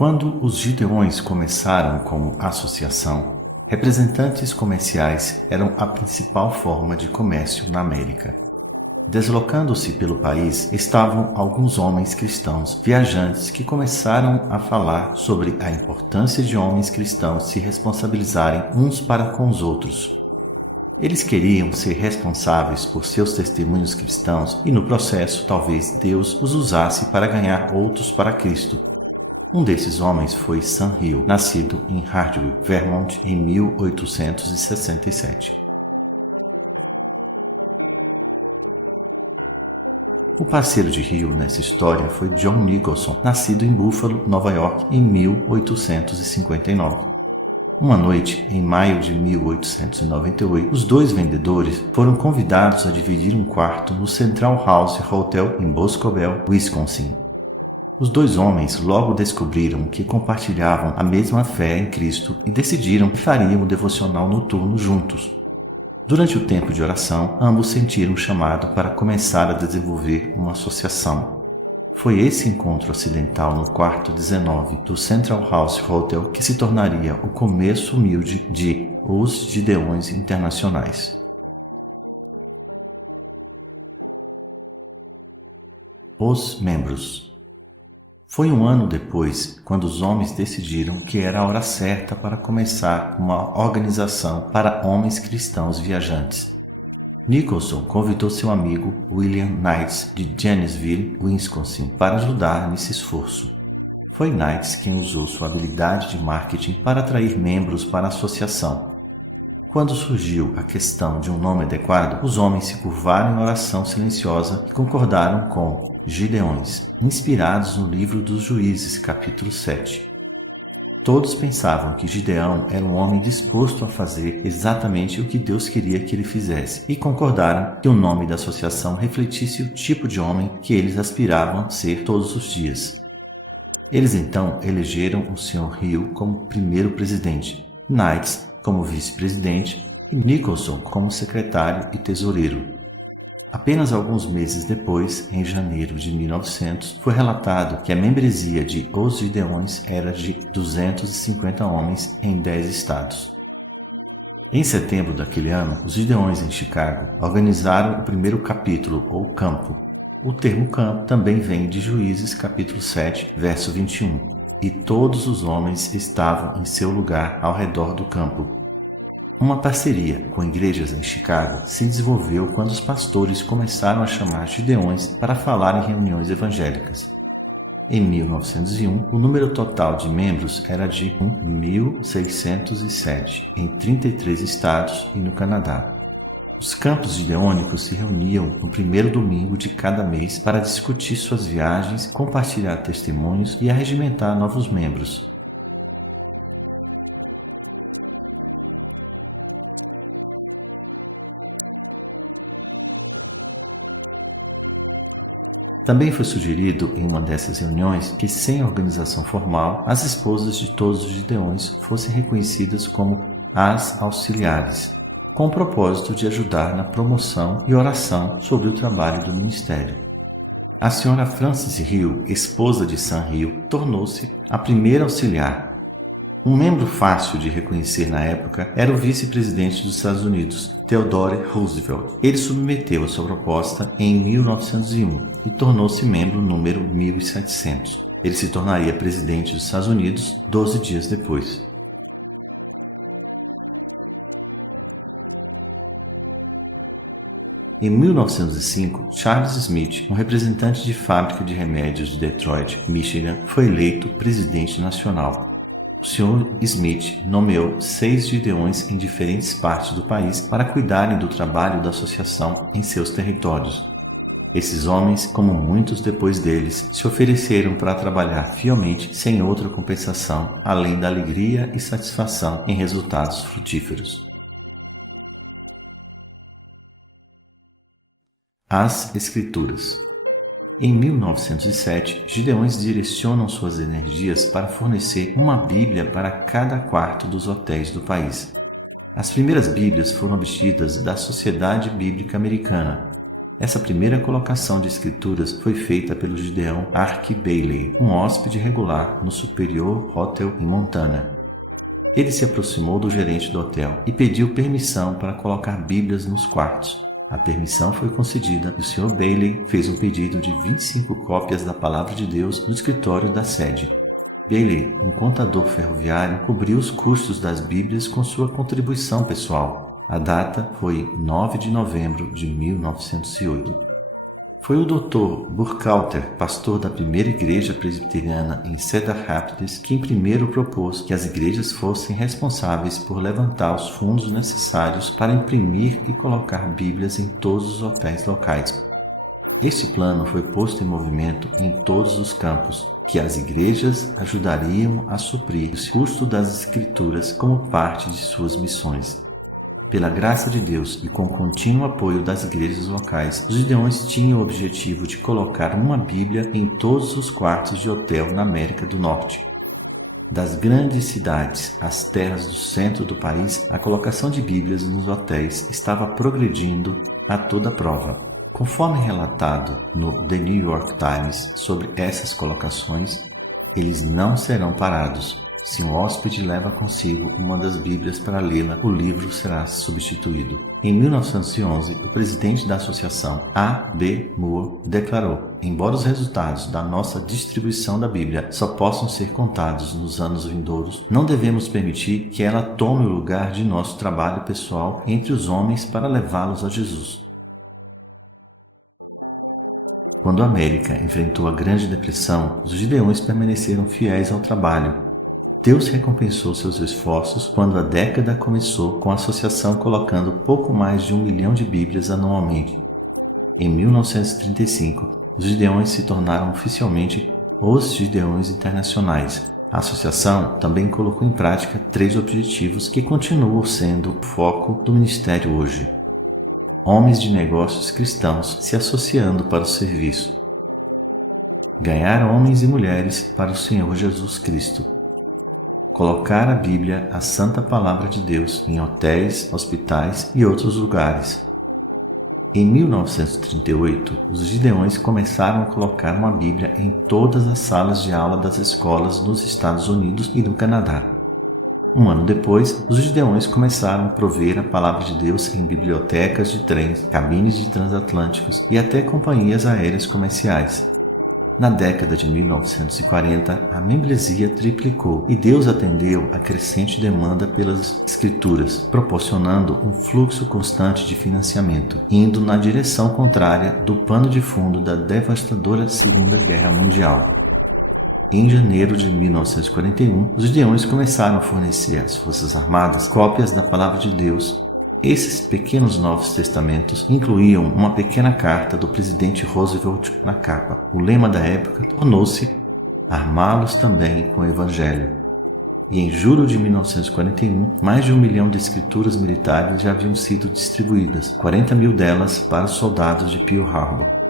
Quando os Gideões começaram como associação, representantes comerciais eram a principal forma de comércio na América. Deslocando-se pelo país estavam alguns homens cristãos viajantes que começaram a falar sobre a importância de homens cristãos se responsabilizarem uns para com os outros. Eles queriam ser responsáveis por seus testemunhos cristãos e, no processo, talvez Deus os usasse para ganhar outros para Cristo. Um desses homens foi Sam Hill, nascido em Hartwell, Vermont, em 1867. O parceiro de Hill nessa história foi John Nicholson, nascido em Buffalo, Nova York, em 1859. Uma noite, em maio de 1898, os dois vendedores foram convidados a dividir um quarto no Central House Hotel em Boscobel, Wisconsin. Os dois homens logo descobriram que compartilhavam a mesma fé em Cristo e decidiram que fariam o devocional noturno juntos. Durante o tempo de oração, ambos sentiram um chamado para começar a desenvolver uma associação. Foi esse encontro acidental no quarto 19 do Central House Hotel que se tornaria o começo humilde de Os Gideões Internacionais. Os membros. Foi um ano depois, quando os homens decidiram que era a hora certa para começar uma organização para homens cristãos viajantes. Nicholson convidou seu amigo William Knights de Janesville, Wisconsin, para ajudar nesse esforço. Foi Knights quem usou sua habilidade de marketing para atrair membros para a associação. Quando surgiu a questão de um nome adequado, os homens se curvaram em oração silenciosa e concordaram com Gideões, inspirados no livro dos Juízes, capítulo 7. Todos pensavam que Gideão era um homem disposto a fazer exatamente o que Deus queria que ele fizesse e concordaram que o nome da associação refletisse o tipo de homem que eles aspiravam a ser todos os dias. Eles então elegeram o Sr. Hill como primeiro presidente, Knights como vice-presidente e Nicholson como secretário e tesoureiro. Apenas alguns meses depois, em janeiro de 1900, foi relatado que a membresia de Os Gideões era de 250 homens em 10 estados. Em setembro daquele ano, os Gideões em Chicago organizaram o primeiro capítulo, ou campo. O termo campo também vem de Juízes capítulo 7, verso 21. E todos os homens estavam em seu lugar ao redor do campo. Uma parceria com igrejas em Chicago se desenvolveu quando os pastores começaram a chamar Gideões para falar em reuniões evangélicas. Em 1901, o número total de membros era de 1.607 em 33 estados e no Canadá. Os campos gideônicos se reuniam no primeiro domingo de cada mês para discutir suas viagens, compartilhar testemunhos e arregimentar novos membros. Também foi sugerido em uma dessas reuniões que, sem organização formal, as esposas de todos os gideões fossem reconhecidas como as auxiliares, com o propósito de ajudar na promoção e oração sobre o trabalho do ministério. A senhora Frances Hill, esposa de Sam Hill, tornou-se a primeira auxiliar. Um membro fácil de reconhecer na época era o vice-presidente dos Estados Unidos, Theodore Roosevelt. Ele submeteu a sua proposta em 1901 e tornou-se membro número 1700. Ele se tornaria presidente dos Estados Unidos 12 dias depois. Em 1905, Charles Smith, um representante de fábrica de remédios de Detroit, Michigan, foi eleito presidente nacional. O Sr. Smith nomeou 6 gideões em diferentes partes do país para cuidarem do trabalho da associação em seus territórios. Esses homens, como muitos depois deles, se ofereceram para trabalhar fielmente sem outra compensação, além da alegria e satisfação em resultados frutíferos. As Escrituras. Em 1907, Gideões direcionam suas energias para fornecer uma Bíblia para cada quarto dos hotéis do país. As primeiras Bíblias foram obtidas da Sociedade Bíblica Americana. Essa primeira colocação de escrituras foi feita pelo Gideon Ark Bailey, um hóspede regular no Superior Hotel em Montana. Ele se aproximou do gerente do hotel e pediu permissão para colocar Bíblias nos quartos. A permissão foi concedida e o Sr. Bailey fez um pedido de 25 cópias da Palavra de Deus no escritório da sede. Bailey, um contador ferroviário, cobriu os custos das Bíblias com sua contribuição pessoal. A data foi 9 de novembro de 1908. Foi o Dr. Burkhalter, pastor da primeira igreja presbiteriana em Cedar Rapids, quem primeiro propôs que as igrejas fossem responsáveis por levantar os fundos necessários para imprimir e colocar Bíblias em todos os hotéis locais. Este plano foi posto em movimento em todos os campos, que as igrejas ajudariam a suprir o custo das escrituras como parte de suas missões. Pela graça de Deus e com o contínuo apoio das igrejas locais, os Gideões tinham o objetivo de colocar uma Bíblia em todos os quartos de hotel na América do Norte. Das grandes cidades às terras do centro do país, a colocação de Bíblias nos hotéis estava progredindo a toda prova. Conforme relatado no The New York Times sobre essas colocações, eles não serão parados. Se um hóspede leva consigo uma das Bíblias para lê-la, o livro será substituído. Em 1911, o presidente da associação, A. B. Moore, declarou: embora os resultados da nossa distribuição da Bíblia só possam ser contados nos anos vindouros, não devemos permitir que ela tome o lugar de nosso trabalho pessoal entre os homens para levá-los a Jesus. Quando a América enfrentou a Grande Depressão, os Gideões permaneceram fiéis ao trabalho. Deus recompensou seus esforços quando a década começou com a associação colocando pouco mais de 1 milhão de Bíblias anualmente. Em 1935, os Gideões se tornaram oficialmente os Gideões Internacionais. A associação também colocou em prática 3 objetivos que continuam sendo o foco do ministério hoje. Homens de negócios cristãos se associando para o serviço. Ganhar homens e mulheres para o Senhor Jesus Cristo. Colocar a Bíblia, a Santa Palavra de Deus, em hotéis, hospitais e outros lugares. Em 1938, os Gideões começaram a colocar uma Bíblia em todas as salas de aula das escolas nos Estados Unidos e no Canadá. Um ano depois, os Gideões começaram a prover a Palavra de Deus em bibliotecas de trens, cabines de transatlânticos e até companhias aéreas comerciais. Na década de 1940, a membresia triplicou e Deus atendeu a crescente demanda pelas Escrituras, proporcionando um fluxo constante de financiamento, indo na direção contrária do pano de fundo da devastadora Segunda Guerra Mundial. Em janeiro de 1941, os Gideões começaram a fornecer às Forças Armadas cópias da Palavra de Deus. Esses pequenos Novos Testamentos incluíam uma pequena carta do presidente Roosevelt na capa. O lema da época tornou-se "Armá-los também com o Evangelho". E em julho de 1941, mais de 1 milhão de escrituras militares já haviam sido distribuídas, 40 mil delas para os soldados de Pearl Harbor.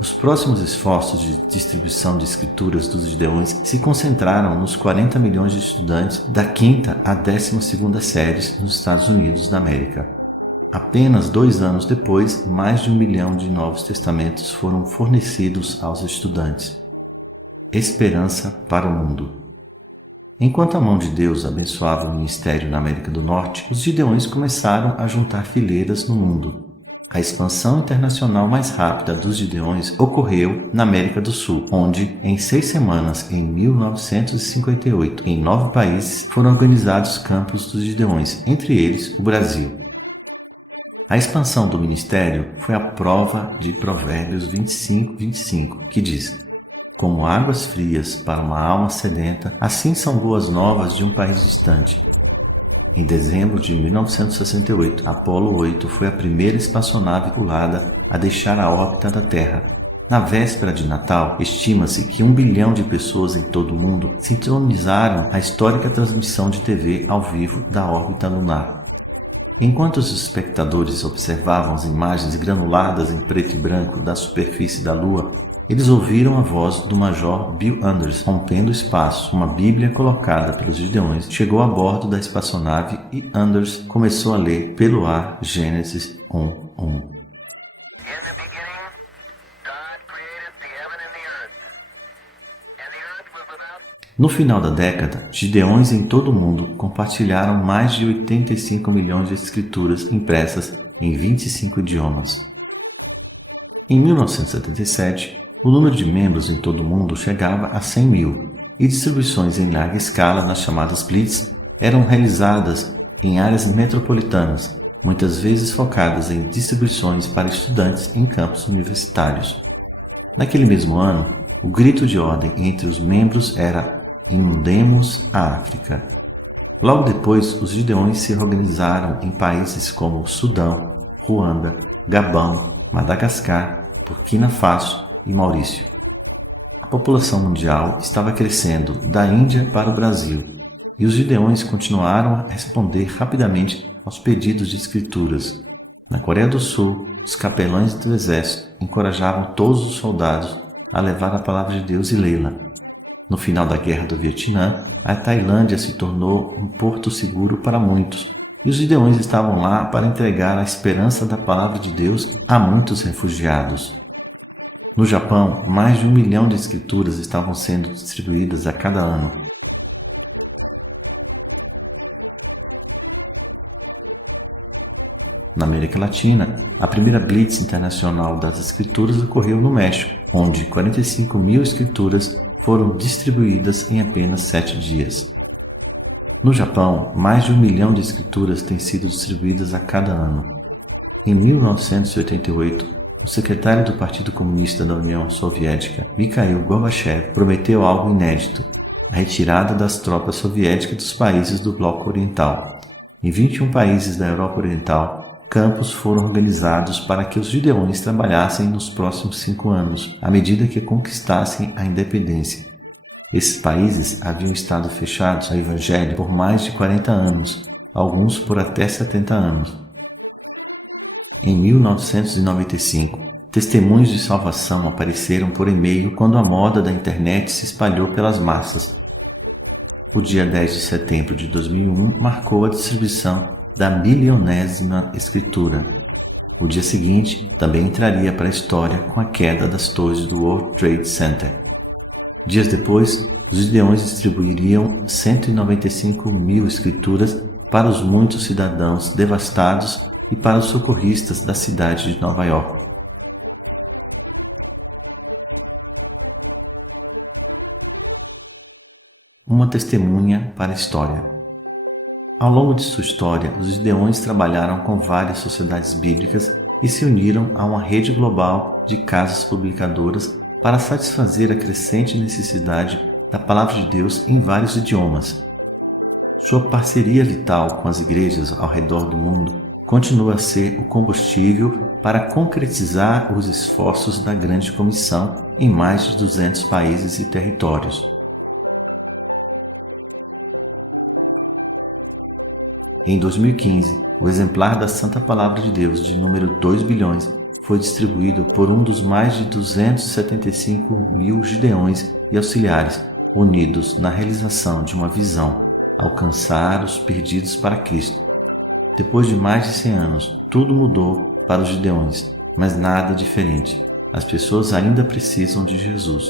Os próximos esforços de distribuição de escrituras dos Gideões se concentraram nos 40 milhões de estudantes da 5ª à 12ª séries nos Estados Unidos da América. Apenas 2 anos depois, mais de 1 milhão de Novos Testamentos foram fornecidos aos estudantes. Esperança para o mundo. Enquanto a mão de Deus abençoava o ministério na América do Norte, os Gideões começaram a juntar fileiras no mundo. A expansão internacional mais rápida dos Gideões ocorreu na América do Sul, onde, em 6 semanas, em 1958, em 9 países, foram organizados campos dos Gideões, entre eles o Brasil. A expansão do ministério foi a prova de Provérbios 25:25, que diz: como águas frias para uma alma sedenta, assim são boas novas de um país distante. Em dezembro de 1968, Apollo 8 foi a primeira espaçonave tripulada a deixar a órbita da Terra. Na véspera de Natal, estima-se que 1 bilhão de pessoas em todo o mundo sintonizaram a histórica transmissão de TV ao vivo da órbita lunar. Enquanto os espectadores observavam as imagens granuladas em preto e branco da superfície da Lua, eles ouviram a voz do Major Bill Anders rompendo o espaço. Uma Bíblia colocada pelos Gideões chegou a bordo da espaçonave e Anders começou a ler pelo ar Gênesis 1:1. No final da década, gideões em todo o mundo compartilharam mais de 85 milhões de escrituras impressas em 25 idiomas. Em 1977, o número de membros em todo o mundo chegava a 100 mil, e distribuições em larga escala nas chamadas Blitz eram realizadas em áreas metropolitanas, muitas vezes focadas em distribuições para estudantes em campos universitários. Naquele mesmo ano, o grito de ordem entre os membros era "Inundemos a África". Logo depois, os gideões se organizaram em países como Sudão, Ruanda, Gabão, Madagascar, Burkina Faso e Maurício. A população mundial estava crescendo da Índia para o Brasil, e os gideões continuaram a responder rapidamente aos pedidos de escrituras. Na Coreia do Sul, os capelães do exército encorajavam todos os soldados a levar a palavra de Deus e lê-la. No final da Guerra do Vietnã, a Tailândia se tornou um porto seguro para muitos, e os gideões estavam lá para entregar a esperança da palavra de Deus a muitos refugiados. No Japão, mais de 1 milhão de escrituras estavam sendo distribuídas a cada ano. Na América Latina, a primeira Blitz Internacional das Escrituras ocorreu no México, onde 45 mil escrituras foram distribuídas em apenas 7 dias. No Japão, mais de 1 milhão de escrituras têm sido distribuídas a cada ano. Em 1988, o secretário do Partido Comunista da União Soviética, Mikhail Gorbachev, prometeu algo inédito: a retirada das tropas soviéticas dos países do Bloco Oriental. Em 21 países da Europa Oriental, campos foram organizados para que os gideões trabalhassem nos próximos 5 anos, à medida que conquistassem a independência. Esses países haviam estado fechados ao Evangelho por mais de 40 anos, alguns por até 70 anos. Em 1995, testemunhos de salvação apareceram por e-mail quando a moda da internet se espalhou pelas massas. O dia 10 de setembro de 2001 marcou a distribuição da 1000ª escritura. O dia seguinte também entraria para a história com a queda das torres do World Trade Center. Dias depois, os gideões distribuiriam 195 mil escrituras para os muitos cidadãos devastados e para os socorristas da cidade de Nova York. Uma testemunha para a história. Ao longo de sua história, os gideões trabalharam com várias sociedades bíblicas e se uniram a uma rede global de casas publicadoras para satisfazer a crescente necessidade da palavra de Deus em vários idiomas. Sua parceria vital com as igrejas ao redor do mundo continua a ser o combustível para concretizar os esforços da Grande Comissão em mais de 200 países e territórios. Em 2015, o exemplar da Santa Palavra de Deus, de número 2 bilhões, foi distribuído por um dos mais de 275 mil gideões e auxiliares unidos na realização de uma visão: alcançar os perdidos para Cristo. Depois de mais de 100 anos, tudo mudou para os gideões, mas nada diferente. As pessoas ainda precisam de Jesus.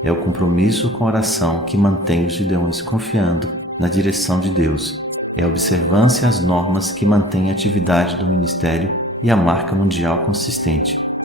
É o compromisso com a oração que mantém os gideões confiando na direção de Deus. É a observância às normas que mantém a atividade do ministério e a marca mundial consistente.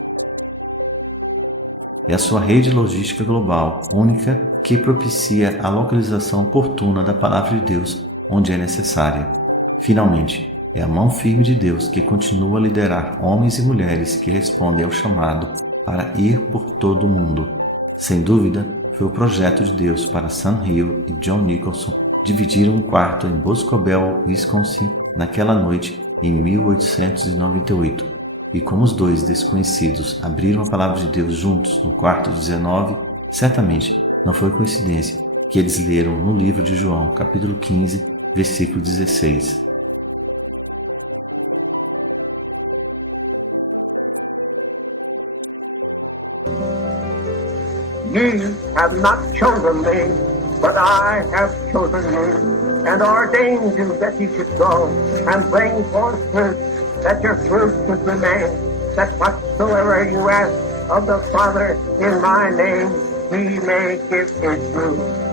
É a sua rede logística global, única, que propicia a localização oportuna da palavra de Deus onde é necessária. Finalmente, é a mão firme de Deus que continua a liderar homens e mulheres que respondem ao chamado para ir por todo o mundo. Sem dúvida, foi o projeto de Deus para Sam Hill e John Nicholson dividiram um quarto em Boscobel, Wisconsin, naquela noite em 1898. E como os dois desconhecidos abriram a palavra de Deus juntos no quarto 19, certamente não foi coincidência que eles leram no livro de João, capítulo 15, versículo 16. Ye have not chosen me, but I have chosen you, and ordained you that ye should go and bring forth fruit, that your fruit should remain, that whatsoever you ask of the Father in my name, he maketh it true.